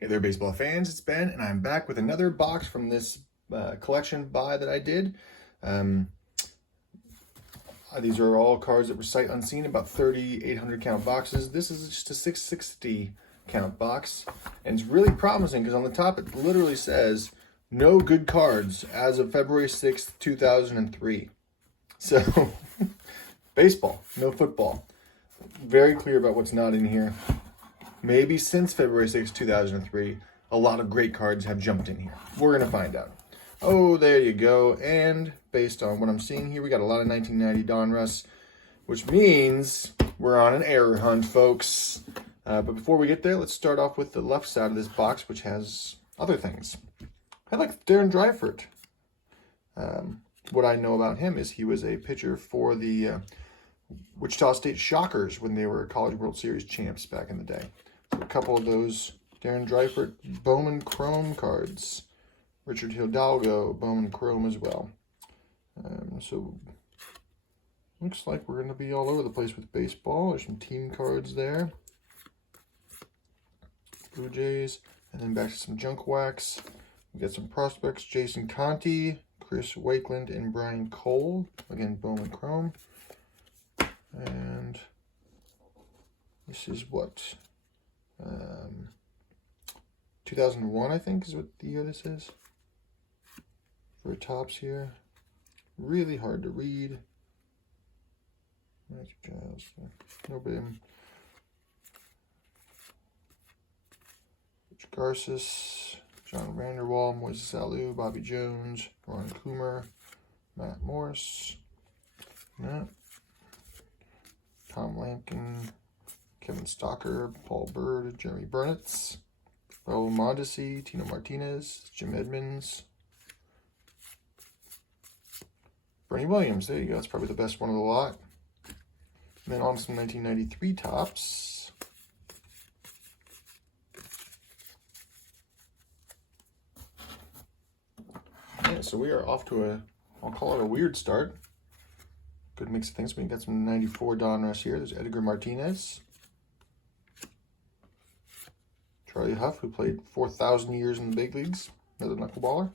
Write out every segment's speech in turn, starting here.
Hey there, baseball fans. It's Ben, and I'm back with another box from this collection buy that I did. Um, these are all cards that were sight unseen, about 3,800 count boxes. This is just a 660 count box, and it's really promising because on the top it literally says, no good cards as of February 6th, 2003. So, baseball, no football. Very clear about what's not in here. Maybe since February 6, 2003, a lot of great cards have jumped in here. We're going to find out. Oh, there you go. And based on what I'm seeing here, we got a lot of 1990 Donruss, which means we're on an error hunt, folks. But before we get there, let's start off with the left side of this box, which has other things. I like Darren Dreifort. What I know about him is he was a pitcher for the Wichita State Shockers when they were College World Series champs back in the day. So a couple of those Darren Dreifort Bowman Chrome cards. Richard Hidalgo Bowman Chrome as well. So looks like we're going to be all over the place with baseball. There's some team cards there. Blue Jays. And then back to some junk wax. We got some prospects. Jason Conti, Chris Wakeland, and Brian Cole. Again, Bowman Chrome. And this is what? 2001, I think, is what the year this is. For tops here. Really hard to read. Nobody. Rich Garces, John Vanderwall, Moises Alou, Bobby Jones, Ron Coomer, Matt Morris, Tom Lampkin, Kevin Stocker, Paul Bird, Jeremy Burnitz, Raul Mondesi, Tino Martinez, Jim Edmonds, Bernie Williams. There you go. That's probably the best one of the lot. And then on to some 1993 tops. Yeah, so we are off to I'll call it a weird start. Good mix of things. We got some 94 Donruss here. There's Edgar Martinez. Charlie Huff, who played 4,000 years in the big leagues. Another knuckleballer.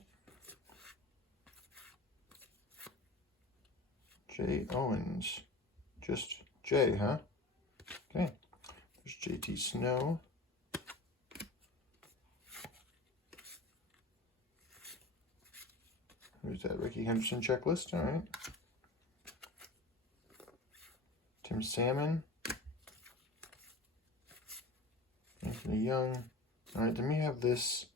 Jay Owens. Just Jay, huh? Okay. There's JT Snow. There's that Ricky Henderson checklist. All right. Tim Salmon. Anthony Young. All right, then we have this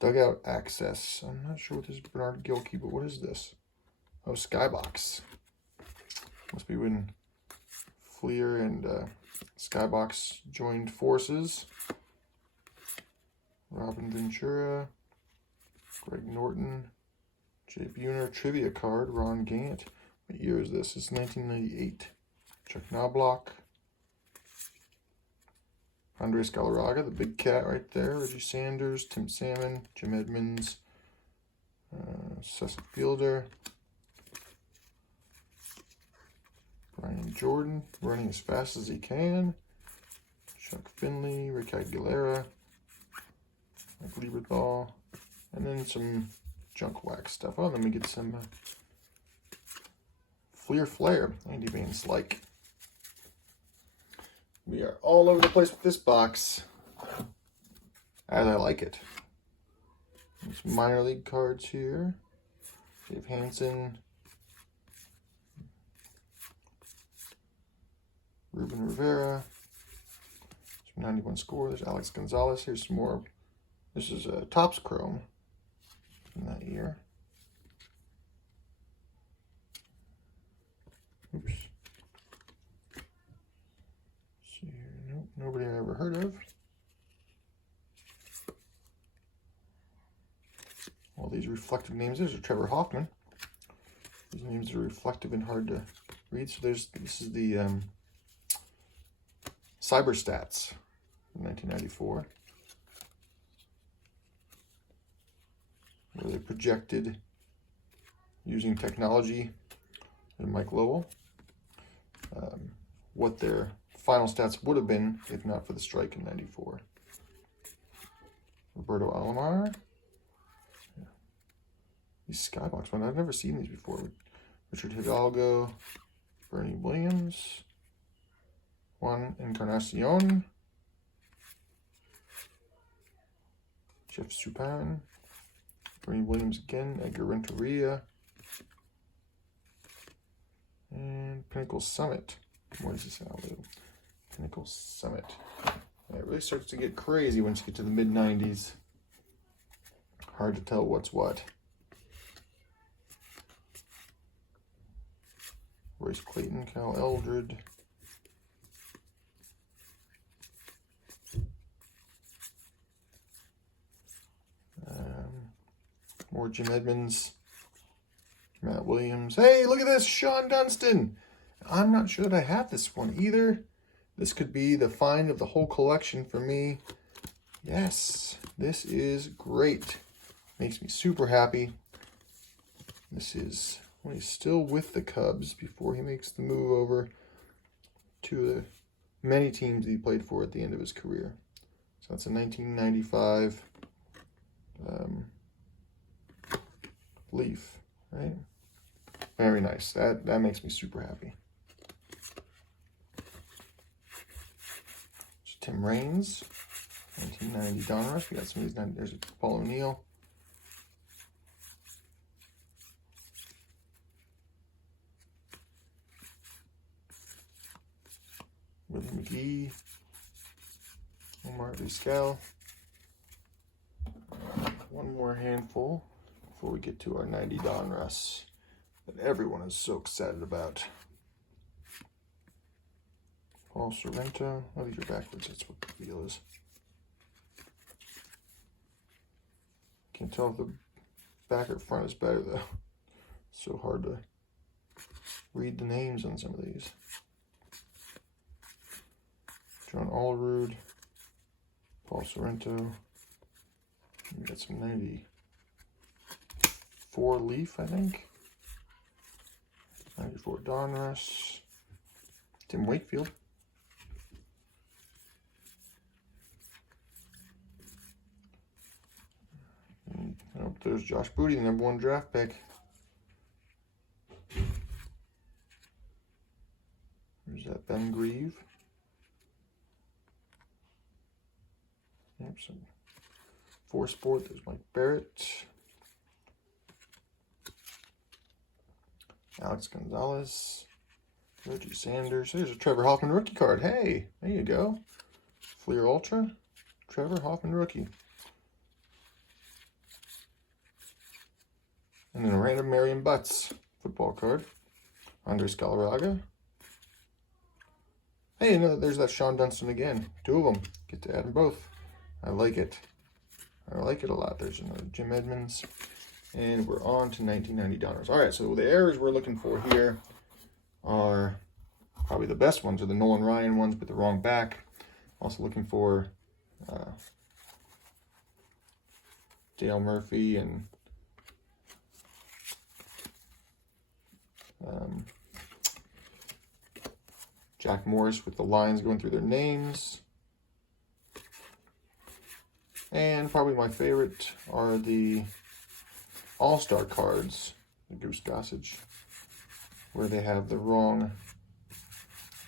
dugout access. I'm not sure what this is, Bernard Gilkey, but what is this? Oh, Skybox. Must be when Fleer and Skybox joined forces. Robin Ventura. Greg Norton. Jay Buhner. Trivia card. Ron Gant. What year is this? It's 1998. Chuck Knobloch. Andres Galarraga, the big cat right there. Reggie Sanders, Tim Salmon, Jim Edmonds, Cecil Fielder, Brian Jordan, running as fast as he can. Chuck Finley, Rick Aguilera, Mike Lieberthal, and then some junk wax stuff. Oh, then we get some Fleer Flair, Andy Van Slyke. We are all over the place with this box, as I like it. Some minor league cards here. Dave Hansen. Ruben Rivera. Some 91 score. There's Alex Gonzalez. Here's some more. This is a Topps Chrome from that year. Oops. Nobody I ever heard of. All these reflective names. There's a Trevor Hoffman. These names are reflective and hard to read. So this is the Cyber Stats from 1994, where they projected using technology and Mike Lowell what their final stats would have been if not for the strike in '94. Roberto Alomar. Yeah. These skybox ones, I've never seen these before. Richard Hidalgo, Bernie Williams, Juan Encarnacion, Jeff Supan, Bernie Williams again, Edgar Renteria, and Pinnacle Summit. What does this now do? Pinnacle Summit. It really starts to get crazy once you get to the mid-90s. Hard to tell what's what. Royce Clayton, Cal Eldred. More Jim Edmonds. Matt Williams. Hey, look at this, Sean Dunston. I'm not sure that I have this one either. This could be the find of the whole collection for me. Yes, this is great. Makes me super happy. This is when he's still with the Cubs before he makes the move over to the many teams he played for at the end of his career. So that's a 1995 Leaf, right? Very nice. That makes me super happy. Tim Raines, 1990 Donruss. We got some of these. There's Paul O'Neill. Willie McGee. Omar Vizquel. One more handful before we get to our 90 Donruss that everyone is so excited about. Paul Sorrento. Oh, these are backwards. That's what the deal is. Can't tell if the back or front is better, though. So hard to read the names on some of these. John Allrood. Paul Sorrento. We got some 94 Leaf, I think. 94 Donruss. Tim Wakefield. Oh, there's Josh Booty, the #1 draft pick. There's that Ben Grieve. Yep, some For Sport. There's Mike Barrett. Alex Gonzalez. Reggie Sanders. There's a Trevor Hoffman rookie card. Hey, there you go. Fleer Ultra. Trevor Hoffman rookie. And then a random Marion Butts football card. Andres Galarraga. Hey, there's that Sean Dunston again. 2 of them. Get to add them both. I like it. I like it a lot. There's another Jim Edmonds. And we're on to 1990 Donruss. All right, so the errors we're looking for here are probably the best ones, are the Nolan Ryan ones with the wrong back. Also looking for Dale Murphy and Jack Morris with the lines going through their names. And probably my favorite are the All-Star cards, the Goose Gossage, where they have the wrong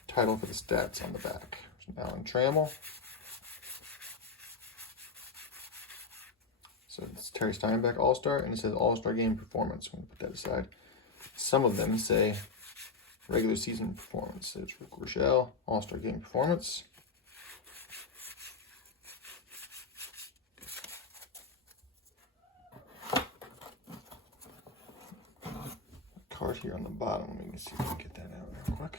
title for the stats on the back. So Alan Trammell. So it's Terry Steinbeck All-Star, and it says All-Star Game Performance. I'm going to put that aside. Some of them say regular season performance. There's Rick Rochelle, All-Star Game Performance. Card here on the bottom. Let me see if we can get that out real quick.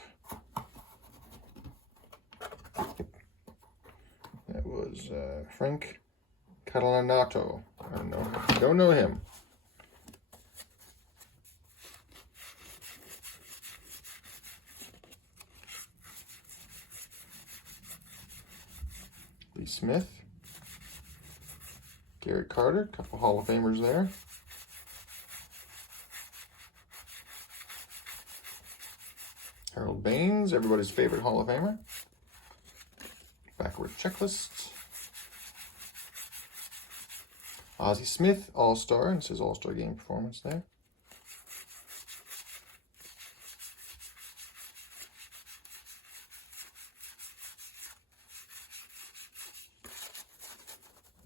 Yep. That was Frank Catalanato. I don't know him. Lee Smith, Garrett Carter, a couple Hall of Famers there. Harold Baines, everybody's favorite Hall of Famer. Backward checklist. Ozzie Smith, All-Star, and it says All-Star Game Performance there.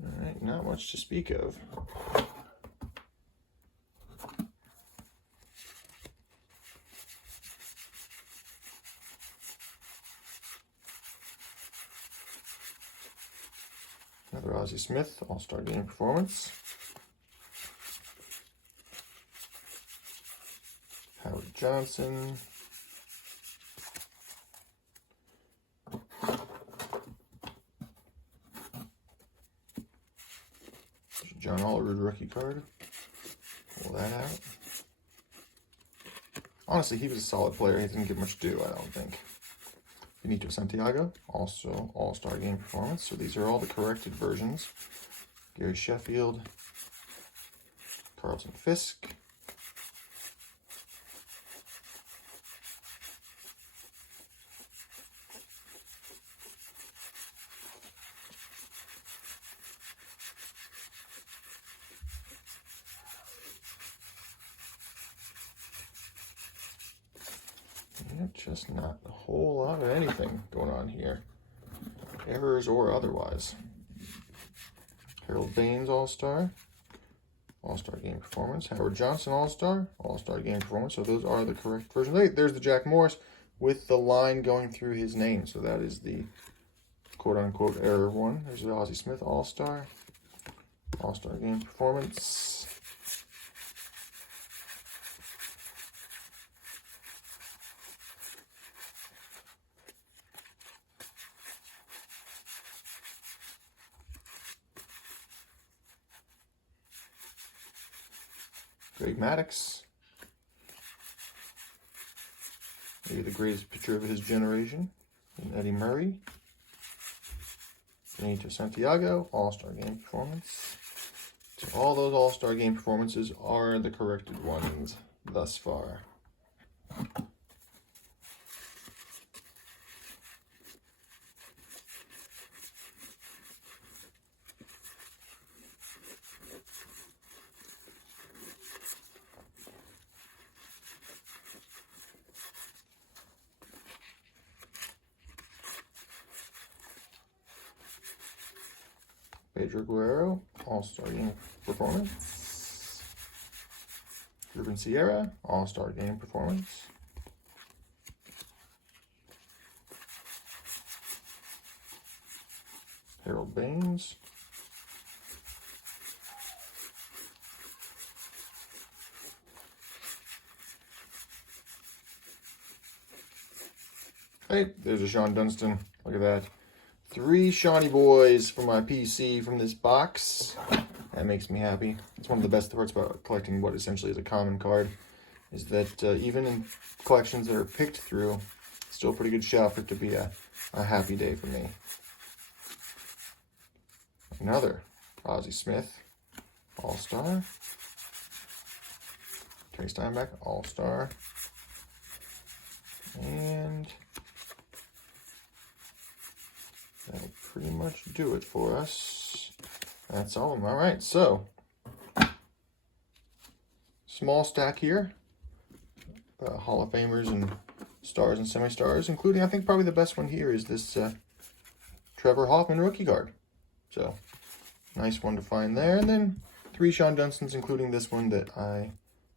All right, not much to speak of. Another Ozzie Smith, All-Star Game Performance. Howard Johnson. John Olerud rookie card. Pull that out. Honestly, he was a solid player. He didn't get much due, I don't think. Benito Santiago, also All-Star Game Performance. So these are all the corrected versions. Gary Sheffield, Carlton Fisk, just not a whole lot of anything going on here. Errors or otherwise. Harold Baines, All-Star. All-Star Game Performance. Howard Johnson, All-Star. All-Star Game Performance. So those are the correct versions. There's the Jack Morris with the line going through his name. So that is the quote-unquote error one. There's the Ozzie Smith, All-Star. All-Star Game Performance. Greg Maddux. Maybe the greatest pitcher of his generation. And Eddie Murray. Benito Santiago, All-Star Game Performance. So all those All-Star Game Performances are the corrected ones thus far. Pedro Guerrero, All-Star Game Performance. Ruben Sierra, All-Star Game Performance. Harold Baines. Hey, there's a Sean Dunston. Look at that. 3 Shawnee boys for my PC from this box. That makes me happy. It's one of the best parts about collecting what essentially is a common card, is that even in collections that are picked through, it's still a pretty good shout for it to be a happy day for me. Another Ozzie Smith, All-Star. Terry Steinbach, All-Star. And that'll pretty much do it for us. That's all of them. All right, so small stack here. Hall of Famers and stars and semi-stars, including, I think probably the best one here is this Trevor Hoffman rookie card. So nice one to find there. And then 3 Sean Dunstons, including this one that I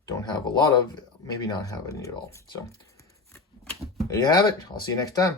don't have a lot of, maybe not have any at all. So there you have it. I'll see you next time.